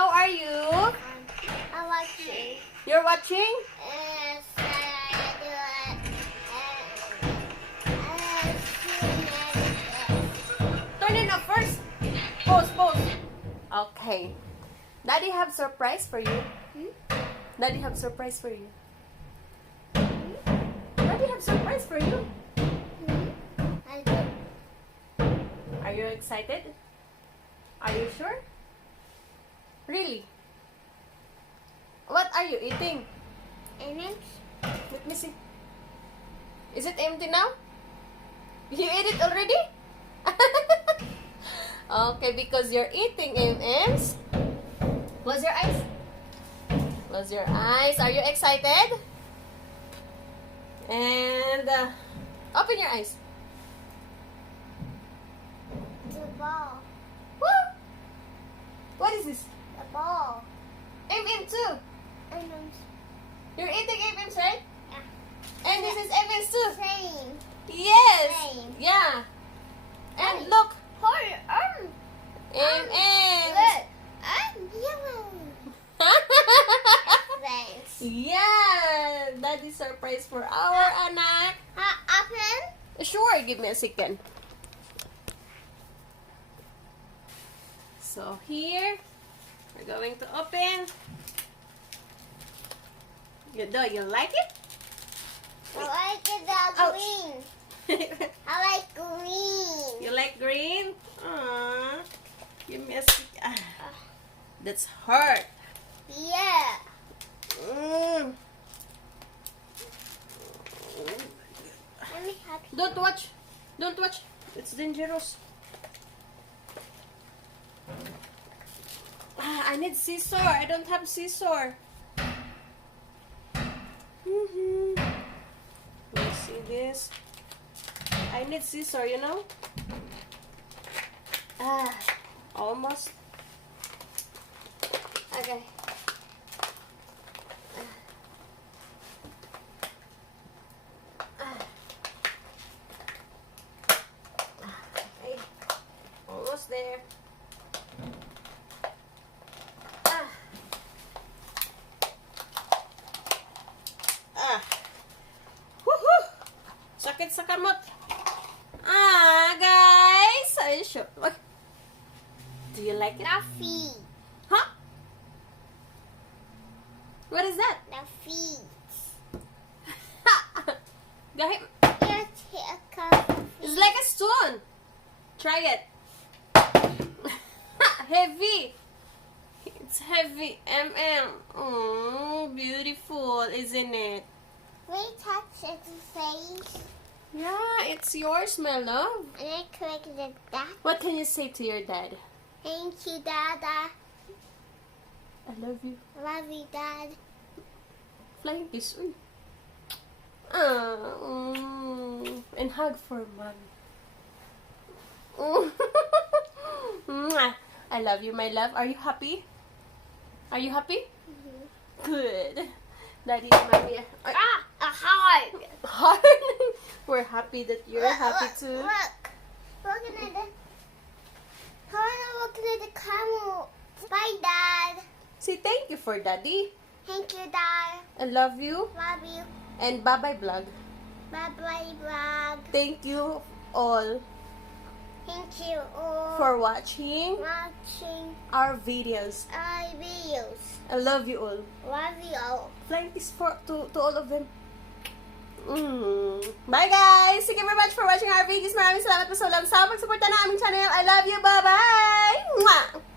How are you? I'm watching. You're watching? And Turn it up first. Pause. Okay. Daddy have surprise for you. Daddy have surprise for you. Daddy have surprise for you. I do. Are you excited? Are you sure? Really? What are you eating? M&M's. Let me see. Is it empty now? You ate it already? Okay, because you're eating M&M's. Close your eyes. Close your eyes. Are you excited? And open your eyes. The ball. Woo! What is this? The ball. M&M too. M&M's. You're eating M&M's, right? Yeah. And this is M&M's too. Same. Yes. Same. Yeah. And Same. look, Hold M&M's. Look. I'm yellow. Thanks. Yeah, that is surprise for our anak. Open. Sure, give me a second. So here, we're going to open. You like it? I like it green. I like green. You like green? Aww. Give me a second. That's hard. Yeah. Mm. Let me help you. Don't watch. Don't watch. It's dangerous. I need scissor. I don't have scissor. Let me see this. I need scissor, you know? Almost. Okay. Okay. Almost there. Woohoo! Sakit sa kamot. Guys! Are you sure? Do you like it? The feet. Huh? What is that? The feet. Dahil, You take a cup. it's like a stone. Try it. Heavy. It's heavy. Beautiful, isn't it? We touch its face. Yeah, it's yours, my love. And I corrected that. What can you say to your dad? Thank you, Dada. I love you. Love you, Dad. Flying kiss. Uy. And hug for mommy. Mwah. I love you, my love. Are you happy? Are you happy? Good. Daddy and mommy. A heart. Hard. We're happy that you're happy too. Look. Looking at the. I wanna look at the camera. Bye, Dad. Say thank you for Daddy. Thank you, Dad. I love you. Love you. And bye-bye vlog. Bye-bye, vlog. Thank you all Thank you all for watching watching our videos. our videos. I love you all. Love you all. Flying kiss to all of them. Bye guys! Thank you very much for watching our videos. Maraming salamat po sa walang sawang pagsuporta ng aming channel. I love you. Bye-bye! Mwah!